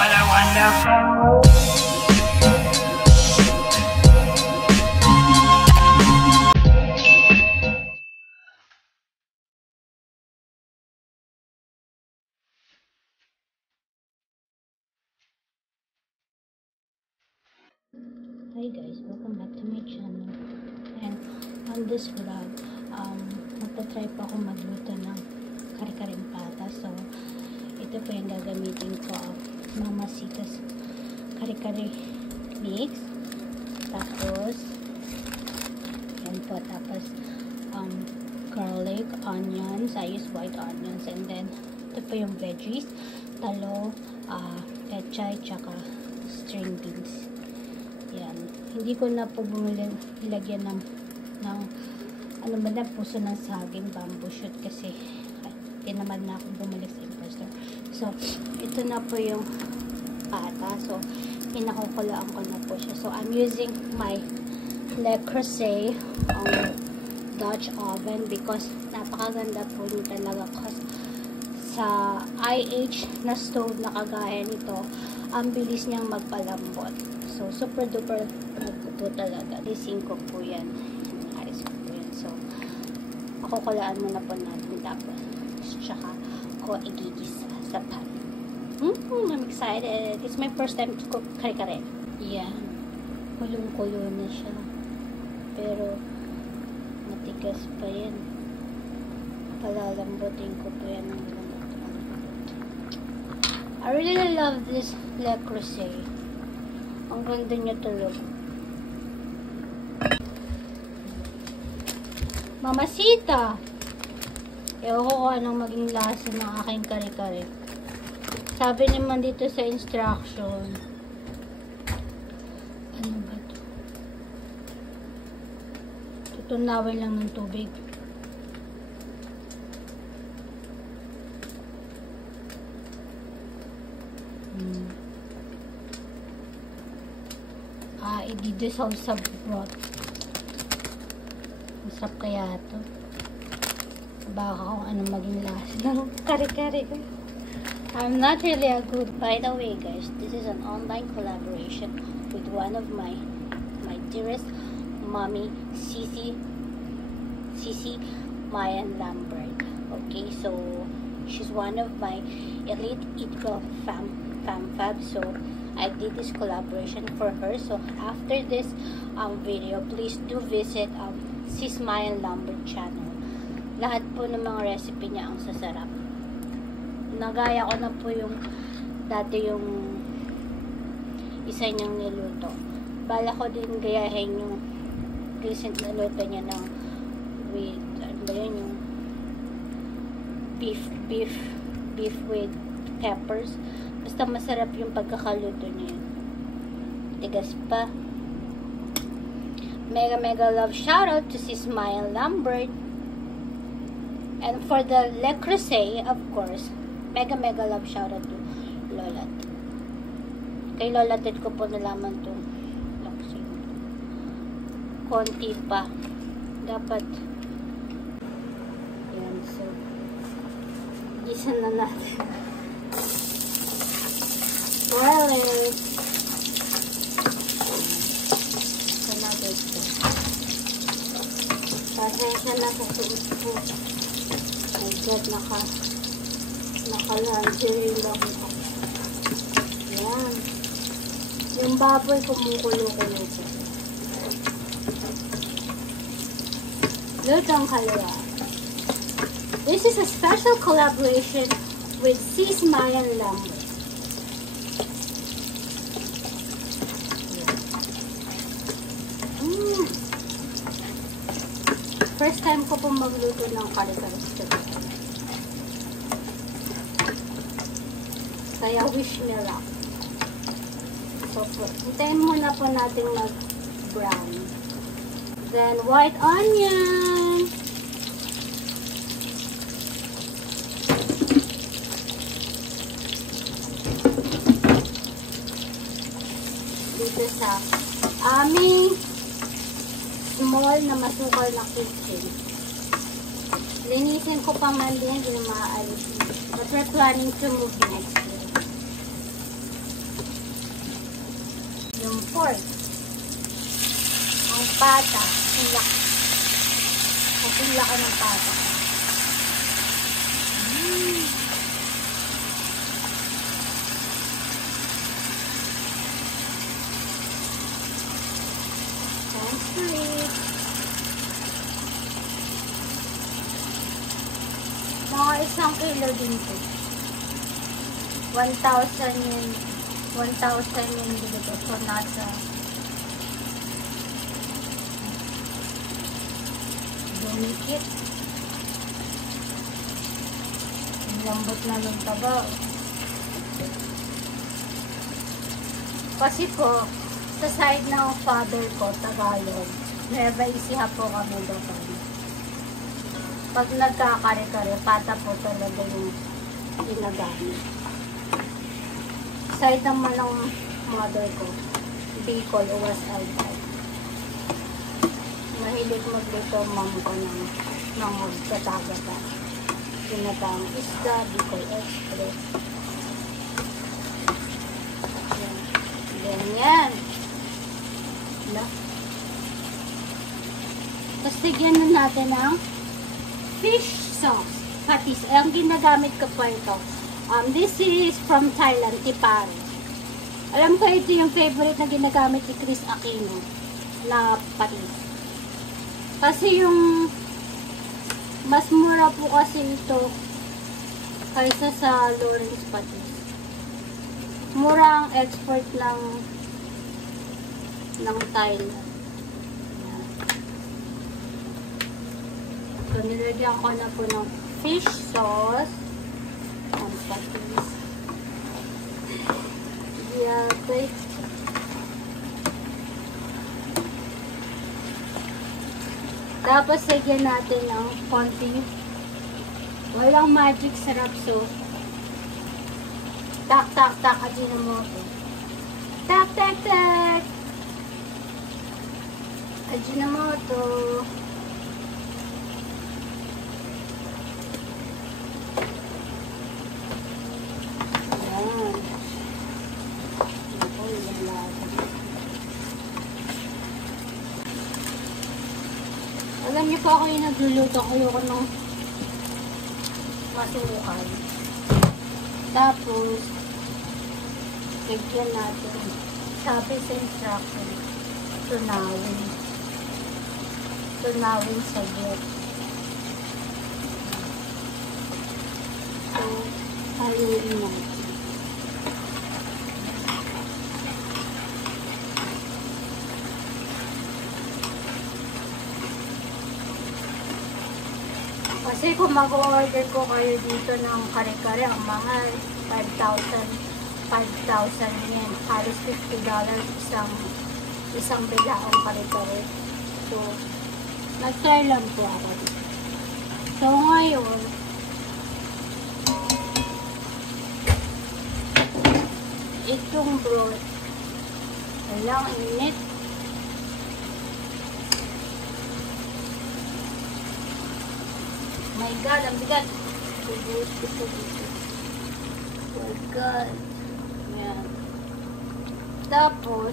pala wonderful. Hi guys, welcome back to my channel. And on this vlog, magta-try po ako magluto ng kare-kareng pata. So, ito po yung gagamitin ko, Mama Sita's kare-kare mix. Tapos, yan po. Tapos, garlic, onions. I use white onions. And then, ito po yung veggies. Talong, pechay, tsaka string beans. Yan. Hindi ko na po nilagyan ng ano ba na, puso ng saging, bamboo shoot kasi tinamad na akong bumalik sa importer. So, ito na po yung pata. So, pinakukulaan ko na po siya. So, I'm using my Le Creuset Dutch oven because napakaganda po nyo talaga kasi sa IH na stove na kagaya nito, ang bilis niyang magpalambot. So, super duper po talaga. Lising ko po yan. Ayos ko po yan. So, kukulaan muna po natin. Tapos, tsaka ko igigisa sa pan. I'm excited. It's my first time to cook kare-kare. Yeah. Kulong-kulo na siya. Pero, matigas pa yan. Palalambutin ko po yan ng lambot. I really love this Le Creuset. Ang ganda niya talaga. Mama Sita! Ewan ko kung anong maging lasa ng aking kare-kare. Sabi naman dito sa instruction. Ano ba ito? Tutunawin lang ng tubig. I-dissolve sa broth. Masarap kaya ito. Baka kung ano maging lasa ng kare-kare ko. I'm not really a good. By the way guys, this is an online collaboration with one of my dearest mommy, Cici Mayan Lambert. Okay, so she's one of my elite Eat Girl fam fab. So I did this collaboration for her. So after this video, please do visit Sis Mayan Lambert channel. Lahat po ng mga recipe niya ang sasarap. Nagaya ko na po yung dati yung isa niyang niluto. Bala ko din gayahin yung recent na luto niya ng with ano ba yun, yung beef with peppers. Basta masarap yung pagkakaluto niya. Tigas pa. Mega love shoutout to Sis Mayan Lambert. And for the Le Creuset, of course, mega love shoutout to Lola. Kay Lola Ted ko po nalaman to. Konti pa. Dapat. Yan, so. Isa na natin. Boil it. Ito na dito. Pasensya na sa suot. My God, naka-laundry lang ako. Yan. Yung baboy kumukulo-kulo ko. Lutong Kaliwa. This is a special collaboration with Sis Mayan Lambert. First time ko pong magluto ng kare-kare. Kaya wish me luck. So, hintayin muna po natin mag-brown. Then, white onion. Dito sa aming small na masukal na kitchen. Linisin ko pa man din, hindi na maaalis. But we're planning to move next year. pork. Ang pata. Ang laki ng pata. Sweet. Mga 1 kilo din po. 1,000 yun. 1,000 yun dito. So, nasa dumikit. Ang lambot na ng taba. Kasi po, sa side ng father ko, Tagalog, Nueva Ecija po kami doon. Pag nagkakare-kare, pata po talaga yung ginagamit. Side naman ng mother ko, Bicol, Uwas Outside. Mahilig magluto mom ko ng magkatagata. Ginatang isda, Bicol Express. Ganyan. No? Tapos tigyan na natin ng fish sauce. Patis. Ang ginagamit ko po ito. This is from Thailand, Tipari. Alam ko ito yung favorite na ginagamit ni Chris Aquino na patis. Kasi yung mas mura po kasi ito kaysa sa Lawrence patis. Mura ang export ng Thailand. So, nilagyan ko na po ng fish sauce. Ang patis. Yate. Tapos, lagyan natin ng konti. Walang magic sarap sauce. Tak, tak, tak. Ajinomoto. Tak, tak, tak. Ajinomoto. Ayan. Ako, yung lagi. Alam niyo po ako yung nagluluto. Ayoko ng masukan. Tapos, lagyan natin. Sabi sa instruction, tunawin. Tunawin sa bread. So, haluin natin. Kasi kung mag-order ko kayo dito ng kare-kare, ang mga 5,000 yen. Halos $50 isang bilaong kare-kare. So, nag-try lang po ako. So, ngayon, itong broth, walang init. My God, ang bigat. Bubuhos ko po dito. Oh my God. Yan. Tapos,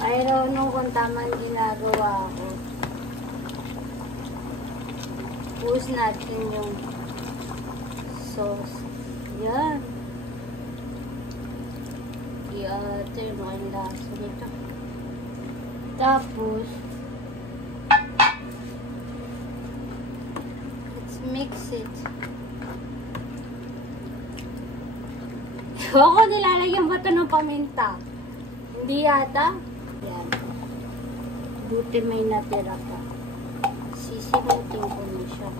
I don't know kung tamang ginagawa ko. Push natin yung sauce. Yan. Ito yung mga lasa nito. Tapos, let's mix it. Ako nilalagyan ba ito ng paminta? Hindi yata. Yan. Buti may natira pa. Sisimutin ko na siya.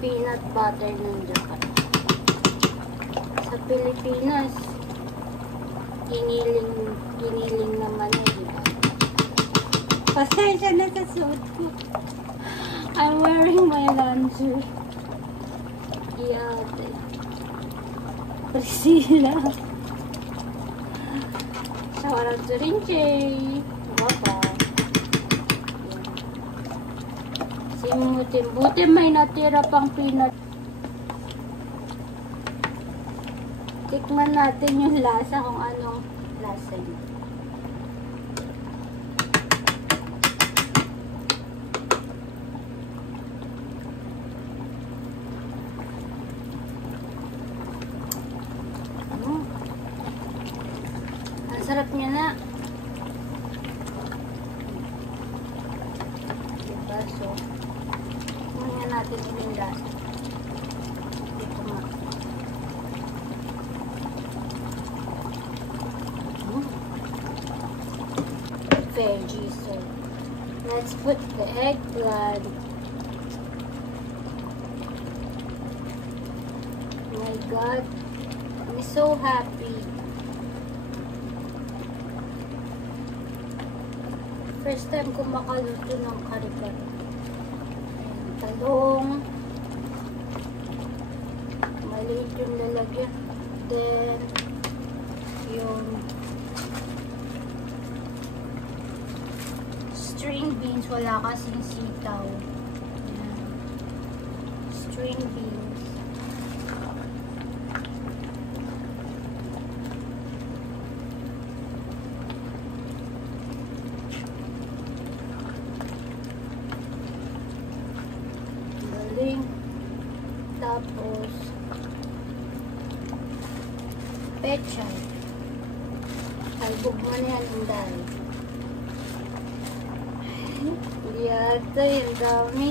Peanut butter ng Japan. Sa Pilipinas, giniling naman eh, diba? Pasensya na sa suot ko. I'm wearing my laundry. Iyate. Priscilla. Shout out to Rinche. Bye-bye. Simutin. Buti may natira pang peanut. Tikman natin yung lasa kung anong lasa niya. Ang sarap niya na. Diba? So, tingnan natin yung lasa. Ito nga. Veggies. So, let's put the eggplant. Oh my God. I'm so happy. First time ko makaluto ng kare-kare. Talong. Maliit yung lalagyan. Then, yung string beans. Wala kasing sitaw. Ayan. String beans. Tapos pechay. Albog mo na yan, Inday. Yata, yung dami.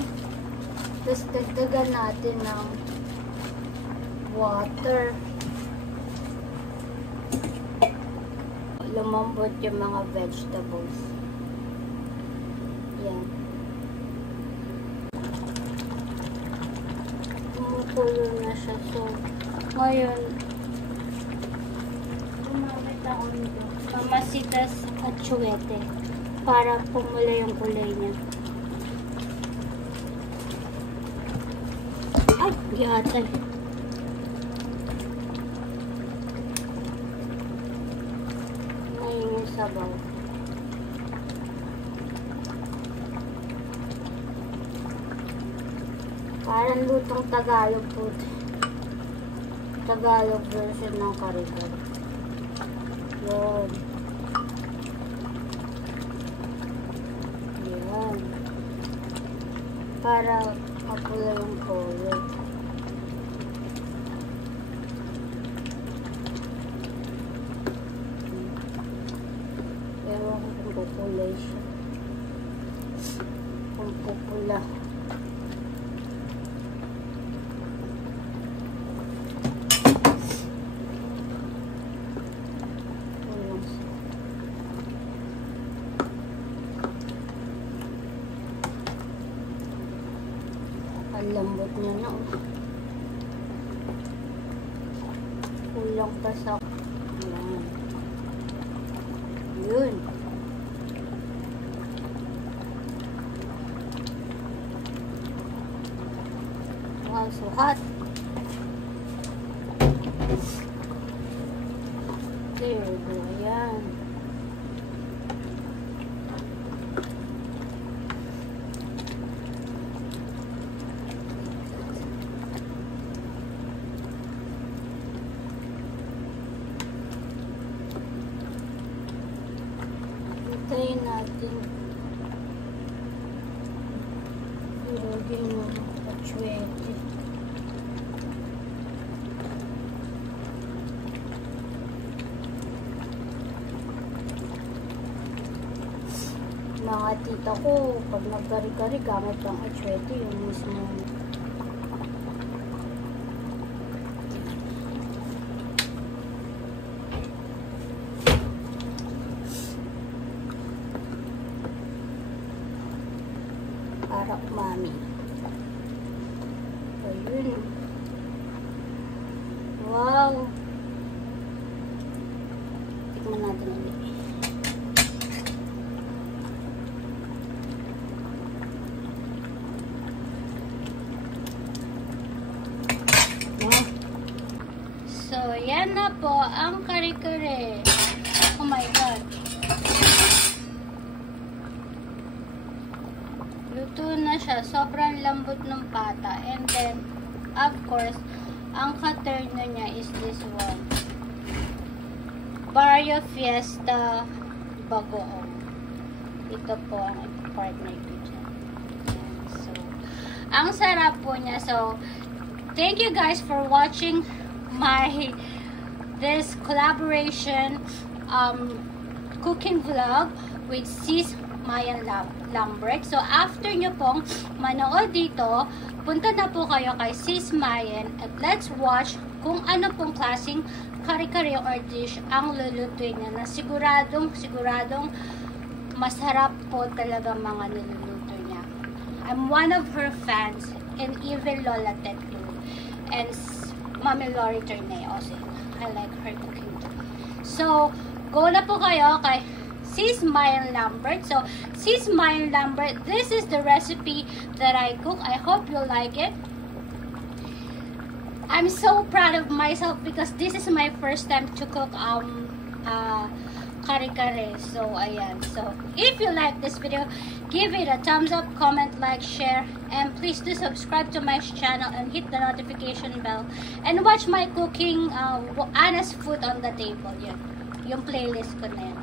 Tapos dagdagan natin ng water. Lumambot yung mga vegetables. Yan. Kumukulo na siya. So, ngayon, gumamit ako nito. Mamasitas at tsuwete para pumula yung kulay niya. Ay, giyatay. Ngayon yung sabaw. Parang lutong Tagalog po. Tagalog version ng kare-kare. Yan. Yan. Para mapula yung color. Pero kung pupulay siya. Kung pupula. Ang lambot niya na. Kulang pa sa... Ayan. Yun. Wow, so hot. There we go. Ayan. Hintayin natin. Ilagay mo patsuete. Mga tita ko, pag nagkari-kari, gamit ang atsuete, yung mismo. Harap mami. Ayun. Wow. Tikman natin ulit. So, yan na po ang kare-kare. Oh my God. siya. Sobrang lambot ng pata. And then, of course, ang katerno niya is this one. Barrio Fiesta Bagoong. Ito po ang partner ko dyan. So, ang sarap po niya. So, thank you guys for watching this collaboration cooking vlog with Sis Mayan Lambert. So, after nyo pong manood dito, punta na po kayo kay Sis Mayan at let's watch kung ano pong klaseng kare-kare or dish ang lulutuin niya na siguradong masarap po talaga mga niluluto niya. I'm one of her fans and even Lola Tet too. And Mami Lori Ternay also. I like her cooking too. So, go na po kayo kay Sis Mayan Lambert. So, Sis Mayan Lambert, this is the recipe that I cook. I hope you like it. I'm so proud of myself because this is my first time to cook kare-kare. So, ayan. So, if you like this video, give it a thumbs up, comment, like, share, and please do subscribe to my channel and hit the notification bell. And watch my cooking, Anna's Food on the Table. Yun. Yung playlist ko na yan.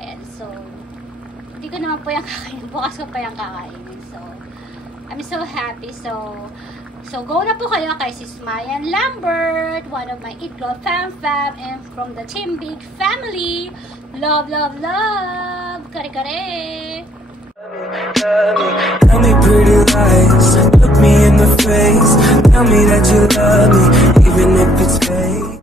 Ayan. So, hindi ko naman po yung kakainin. Bukas ko pa yung kakainin. So, I'm so happy. So, go na po kayo kay Sis Mayan Lambert, one of my Eat Girl fam, and from the Team Big family. Love, love, love! Kare-kare! Tell me pretty lies, look me in the face, tell me that you love me, even if it's fake.